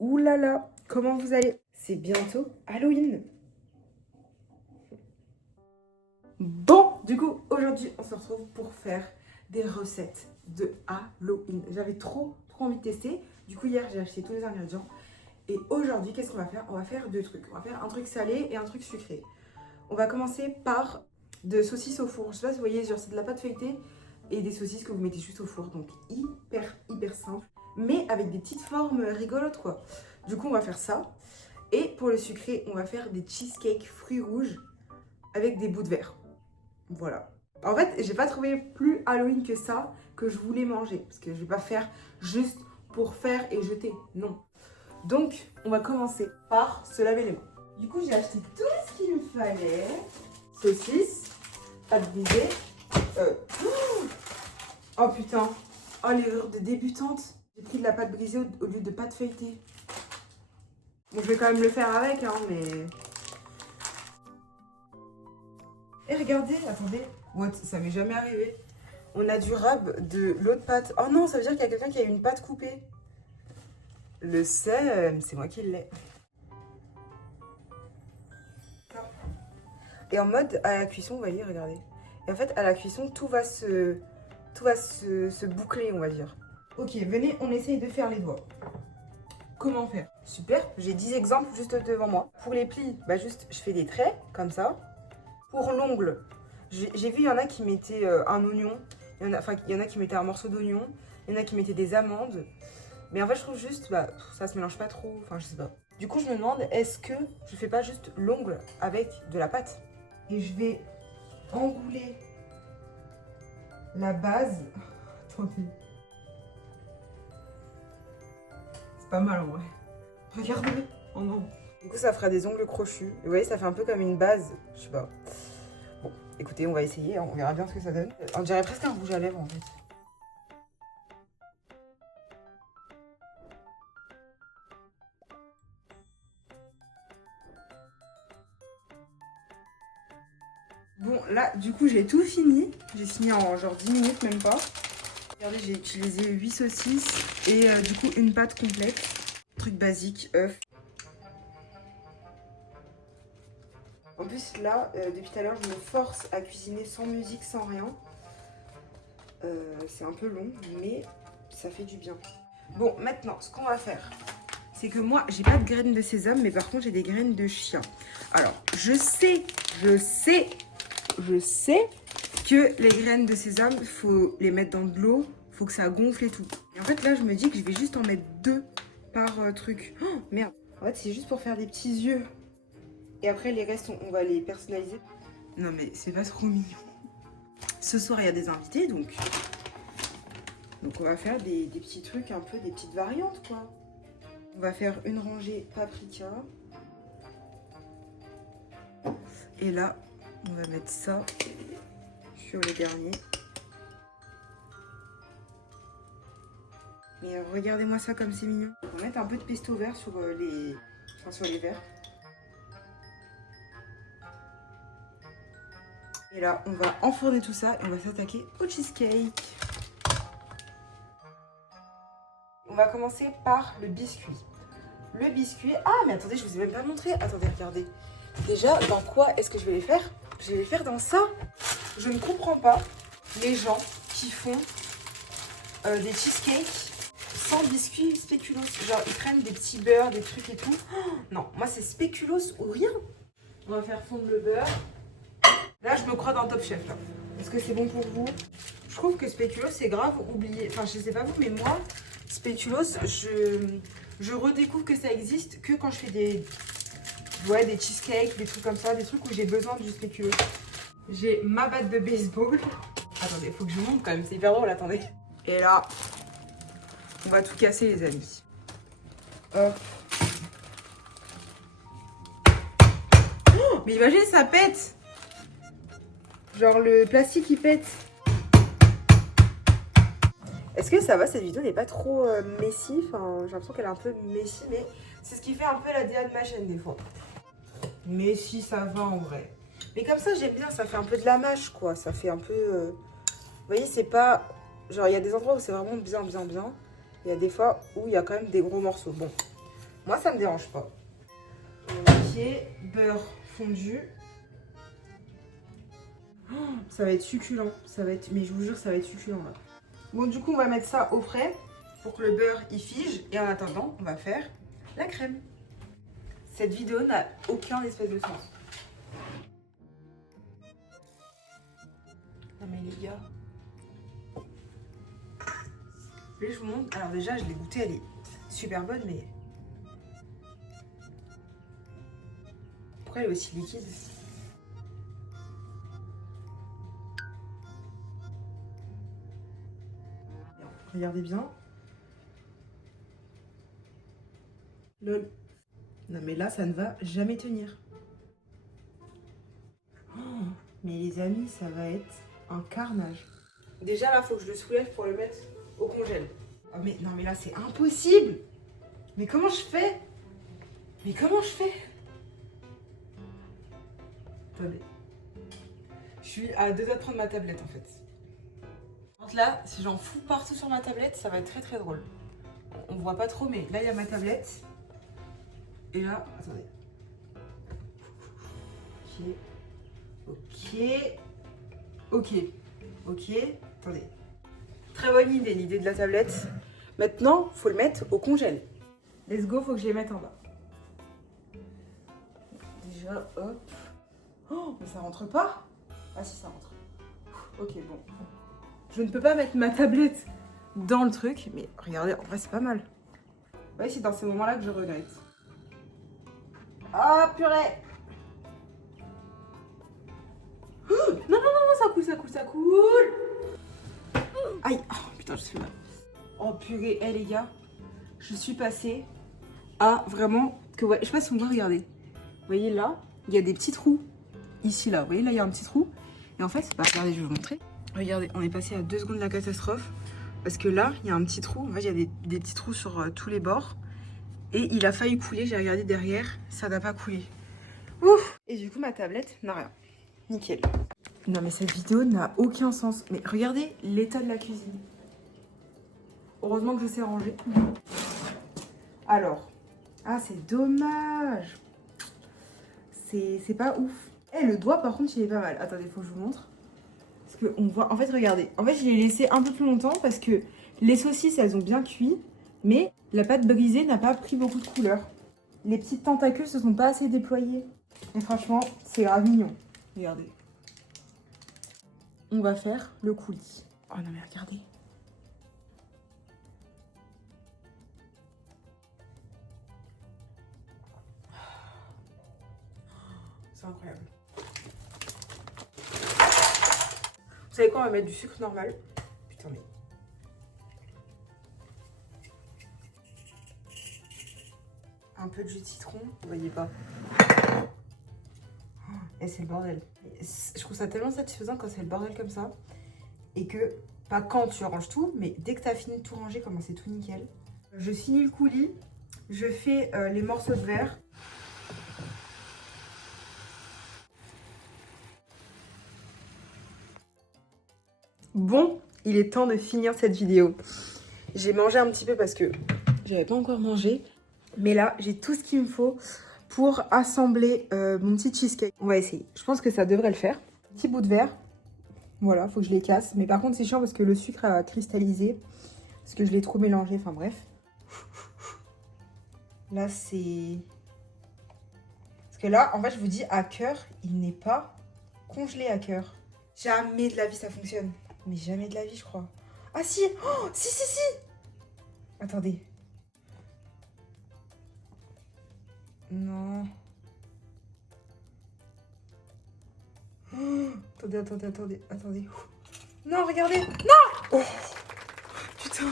Ouh là là, comment vous allez? C'est bientôt Halloween. Bon, du coup, aujourd'hui, on se retrouve pour faire des recettes de Halloween. J'avais trop envie de tester. Du coup, hier, j'ai acheté tous les ingrédients. Et aujourd'hui, qu'est-ce qu'on va faire? On va faire deux trucs. On va faire un truc salé et un truc sucré. On va commencer par de saucisses au four. Je sais pas si vous voyez, genre c'est de la pâte feuilletée et des saucisses que vous mettez juste au four. Donc hyper simple, mais avec des petites formes rigolotes quoi. Du coup, on va faire ça. Et pour le sucré, on va faire des cheesecakes fruits rouges avec des bouts de verre. Voilà. En fait, j'ai pas trouvé plus Halloween que ça que je voulais manger. Parce que je vais pas faire juste pour faire et jeter. Non. Donc, on va commencer par se laver les mains. Du coup, j'ai acheté tout ce qu'il me fallait. Saucisse, pâte brisée. Oh putain. Oh, l'erreur de débutante. J'ai pris de la pâte brisée au lieu de pâte feuilletée. Bon, je vais quand même le faire avec, hein, mais... Et regardez, attendez. What? Ça m'est jamais arrivé. On a du rab de l'autre pâte. Oh non, ça veut dire qu'il y a quelqu'un qui a une pâte coupée. Le seum, c'est moi qui l'ai. Et en mode, à la cuisson, vous voyez, regardez. Et en fait, à la cuisson, tout va se boucler, on va dire. Ok, venez, on essaye de faire les doigts. Comment faire? Super, j'ai 10 exemples juste devant moi. Pour les plis, bah juste, je fais des traits, comme ça. Pour l'ongle, j'ai vu, il y en a qui mettaient un oignon. Il y en a qui mettaient un morceau d'oignon. Il y en a qui mettaient des amandes. Mais en fait, je trouve juste, bah, ça se mélange pas trop. Enfin, je sais pas. Du coup, je me demande, est-ce que je fais pas juste l'ongle avec de la pâte? Et je vais enrouler la base. Attendez. C'est pas mal en vrai. Regardez. Oh non. Du coup, ça fera des ongles crochus. Et vous voyez, ça fait un peu comme une base. Je sais pas. Bon, écoutez, on va essayer. Hein. On verra bien ce que ça donne. On dirait presque un rouge à lèvres en fait. Bon, là, du coup, j'ai tout fini. J'ai fini en genre 10 minutes, même pas. Regardez, j'ai utilisé 8 saucisses et du coup, une pâte complète. Truc basique, œuf. En plus, là, depuis tout à l'heure, je me force à cuisiner sans musique, sans rien. C'est un peu long, mais ça fait du bien. Bon, maintenant, ce qu'on va faire, c'est que moi, j'ai pas de graines de sésame, mais par contre, j'ai des graines de chia. Alors, je sais que les graines de sésame, il faut les mettre dans de l'eau, il faut que ça gonfle et tout. Et en fait, là, je me dis que je vais juste en mettre 2 par truc. Oh, merde. En fait, c'est juste pour faire des petits yeux. Et après, les restes, on va les personnaliser. Non, mais c'est pas trop mignon. Ce soir, il y a des invités, donc on va faire des petits trucs, un peu des petites variantes, quoi. On va faire une rangée paprika. Et là, on va mettre ça sur le dernier. Mais regardez-moi ça comme c'est mignon. On va mettre un peu de pesto vert sur les verres. Et là, on va enfourner tout ça et on va s'attaquer au cheesecake. On va commencer par le biscuit. Le biscuit... Ah, mais attendez, je vous ai même pas montré. Attendez, regardez. Déjà, dans quoi est-ce que je vais les faire? Je vais les faire dans ça. Je ne comprends pas les gens qui font des cheesecakes sans biscuit spéculoos. Genre, ils prennent des petits beurres, des trucs et tout. Oh, non, moi, c'est spéculoos ou rien. On va faire fondre le beurre. Là, je me crois dans Top Chef. Est-ce que c'est bon pour vous? Je trouve que spéculoos, c'est grave oublié. Enfin, je sais pas vous, mais moi, spéculoos, je redécouvre que ça existe que quand je fais des cheesecakes, des trucs comme ça, des trucs où j'ai besoin du spéculoos. J'ai ma batte de baseball. Attendez, il faut que je vous montre quand même, c'est hyper drôle, attendez. Et là, on va tout casser les amis. Hop. Oh, mais imaginez, ça pète. Genre le plastique il pète. Est-ce que ça va, cette vidéo n'est pas trop messy? Enfin, j'ai l'impression qu'elle est un peu messy, mais c'est ce qui fait un peu la DA de ma chaîne des fois. Mais si, ça va en vrai. Mais comme ça, j'aime bien, ça fait un peu de la mâche, quoi. Ça fait un peu... Vous voyez, c'est pas... Genre, il y a des endroits où c'est vraiment bien. Il y a des fois où il y a quand même des gros morceaux. Bon, Moi, ça me dérange pas. Ok, beurre fondu. Oh, ça va être succulent. Ça va être... Mais je vous jure, ça va être succulent là. Bon, du coup, on va mettre ça au frais pour que le beurre y fige. Et en attendant, on va faire la crème. Cette vidéo n'a aucun espèce de sens. Non mais les gars. Là, je vous montre. Alors déjà, je l'ai goûtée, elle est super bonne, mais... Pourquoi elle est aussi liquide? Regardez bien. Lol. Non mais là, ça ne va jamais tenir. Oh, mais les amis, ça va être un carnage. Déjà là, faut que je le soulève pour le mettre au congèle. Oh, mais non mais là, c'est impossible. Mais comment je fais? Mais comment je fais? Attendez. Je suis à 2 doigts de prendre ma tablette en fait. Donc là, si j'en fous partout sur ma tablette, ça va être très très drôle. On voit pas trop, mais là il y a ma tablette. Et là, attendez. Ok. Attendez. Très bonne idée, l'idée de la tablette. Maintenant, faut le mettre au congèle. Let's go, faut que je les mette en bas. Déjà, hop. Oh, mais ça rentre pas? Ah si, ça rentre. Ok, bon. Je ne peux pas mettre ma tablette dans le truc, mais regardez, en vrai, c'est pas mal. Ouais, c'est dans ces moments-là que je regrette. Ah, purée! Oh, non, ça coule! Aïe! Oh, putain, je suis mal. Oh, purée, les gars, je suis passée à vraiment... Ouais, je sais pas si on voit, regardez. Vous voyez là, il y a des petits trous. Ici, là, vous voyez, là, il y a un petit trou. Et en fait, bah, regardez, je vais vous montrer. Regardez, on est passé à 2 secondes de la catastrophe. Parce que là, il y a un petit trou. En fait, il y a des petits trous sur tous les bords. Et il a failli couler. J'ai regardé derrière. Ça n'a pas coulé. Ouf! Et du coup, ma tablette n'a rien. Nickel. Non, mais cette vidéo n'a aucun sens. Mais regardez l'état de la cuisine. Heureusement que je sais ranger. Alors. Ah, c'est dommage. C'est pas ouf. Eh, le doigt, par contre, il est pas mal. Attendez, faut que je vous montre. Parce qu'on voit... En fait, regardez. En fait, je l'ai laissé un peu plus longtemps parce que les saucisses, elles ont bien cuit. Mais la pâte brisée n'a pas pris beaucoup de couleur. Les petites tentacules se sont pas assez déployées. Et franchement, c'est grave mignon. Regardez. On va faire le coulis. Oh non, mais regardez. C'est incroyable. Vous savez quoi, on va mettre du sucre normal. Putain, mais... Un peu de jus de citron, vous voyez pas. Et c'est le bordel. Je trouve ça tellement satisfaisant quand c'est le bordel comme ça. Et que, pas quand tu ranges tout, mais dès que tu as fini de tout ranger, comment c'est tout nickel. Je finis le coulis, je fais les morceaux de verre. Bon, il est temps de finir cette vidéo. J'ai mangé un petit peu parce que j'avais pas encore mangé. Mais là, j'ai tout ce qu'il me faut pour assembler mon petit cheesecake. On va essayer. Je pense que ça devrait le faire. Petit bout de verre. Voilà, faut que je les casse. Mais par contre, c'est chiant parce que le sucre a cristallisé. Parce que je l'ai trop mélangé. Enfin bref. Là, c'est... Parce que là, en fait, je vous dis, à cœur, il n'est pas congelé à cœur. Jamais de la vie, ça fonctionne. Mais jamais de la vie, je crois. Ah si! Oh, si! Attendez. Non. Oh, attendez. Non, regardez. Non! Oh, putain.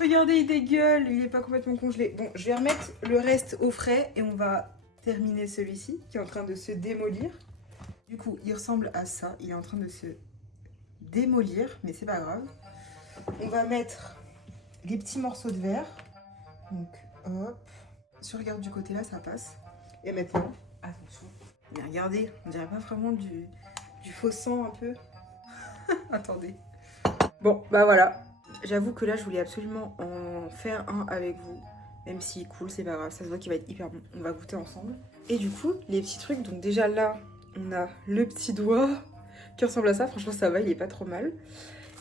Regardez, il dégueule. Il n'est pas complètement congelé. Bon, je vais remettre le reste au frais et on va terminer celui-ci qui est en train de se démolir. Du coup, il ressemble à ça. Il est en train de se démolir, mais c'est pas grave. On va mettre les petits morceaux de verre. Donc, hop. Si on regarde du côté là, ça passe. Et maintenant, attention. Mais regardez, on dirait pas vraiment du faux sang un peu. Attendez. Bon, bah voilà. J'avoue que là, je voulais absolument en faire un avec vous. Même s'il coule, c'est pas grave, ça se voit qu'il va être hyper bon. On va goûter ensemble. Et du coup, les petits trucs, donc déjà là, on a le petit doigt qui ressemble à ça. Franchement, ça va, il est pas trop mal.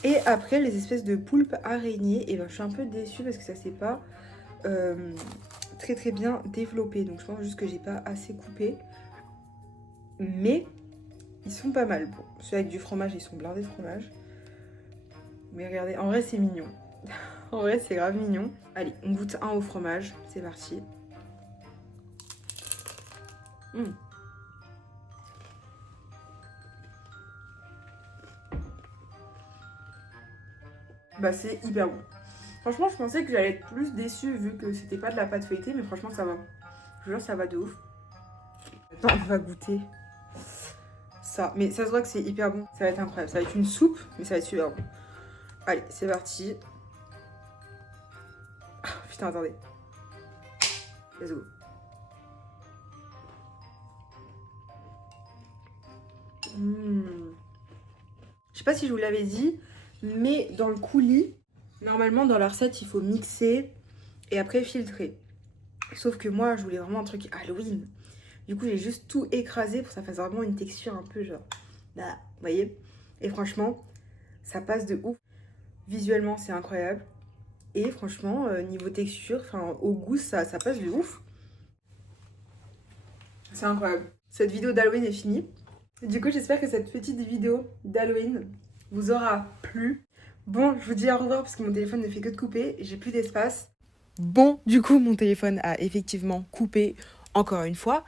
Et après, les espèces de poulpes araignées, et ben je suis un peu déçue parce que ça s'est pas très bien développé. Donc je pense juste que j'ai pas assez coupé. Mais ils sont pas mal. Bon, ceux avec du fromage, ils sont blindés de fromage. Mais regardez, en vrai, c'est mignon. En vrai, c'est grave mignon. Allez, on goûte un au fromage. C'est parti. Bah, c'est hyper bon. Franchement, je pensais que j'allais être plus déçue vu que c'était pas de la pâte feuilletée, mais franchement, ça va. Je vous jure, ça va de ouf. Attends, on va goûter ça. Mais ça se voit que c'est hyper bon. Ça va être incroyable. Ça va être une soupe, mais ça va être super bon. Allez, c'est parti. Ah, putain, attendez. Let's go. Je sais pas si je vous l'avais dit, mais dans le coulis, normalement dans la recette, il faut mixer et après filtrer. Sauf que moi, je voulais vraiment un truc Halloween. Du coup, j'ai juste tout écrasé pour que ça fasse vraiment une texture un peu genre... Là, vous voyez? Et franchement, ça passe de ouf. Visuellement, c'est incroyable. Et franchement, niveau texture, enfin au goût, ça passe de ouf. C'est incroyable. Cette vidéo d'Halloween est finie. Du coup, j'espère que cette petite vidéo d'Halloween vous aura plu. Bon, je vous dis au revoir parce que mon téléphone ne fait que de couper. J'ai plus d'espace. Bon, du coup, mon téléphone a effectivement coupé encore une fois.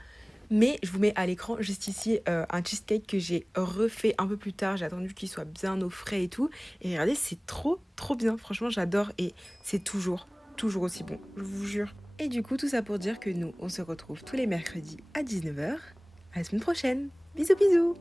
Mais je vous mets à l'écran juste ici un cheesecake que j'ai refait un peu plus tard. J'ai attendu qu'il soit bien au frais et tout. Et regardez, c'est trop bien. Franchement, j'adore et c'est toujours aussi bon. Je vous jure. Et du coup, tout ça pour dire que nous, on se retrouve tous les mercredis à 19h. À la semaine prochaine. Bisous bisous.